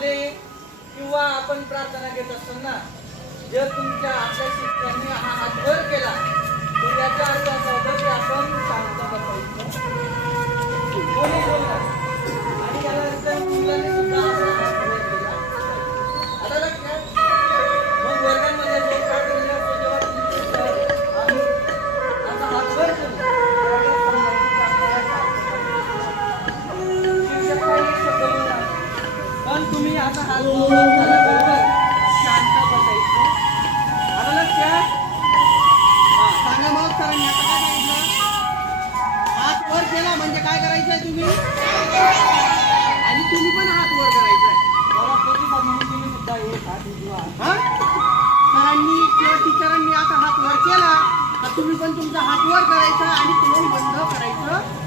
मध्ये किंवा आपण प्रार्थना घेत असताना जर तुमच्या आपल्या शिक्षकांनी हा हातभर केला तुम्ही आता हात शांत बसायचं. लक्षात हा, सांगा मग सरांनी आता काय सांगितलं? हात वर केला म्हणजे काय करायचंय तुम्ही? आणि तुम्ही पण हात वर प्रतिसाद म्हणून तुम्ही सुद्धा एक हात उजवा. हा? सरांनी किंवा टीचरांनी आता हात वर केला तर तुम्ही पण तुमचा हात वर करायचा आणि तोंड बंद करायचं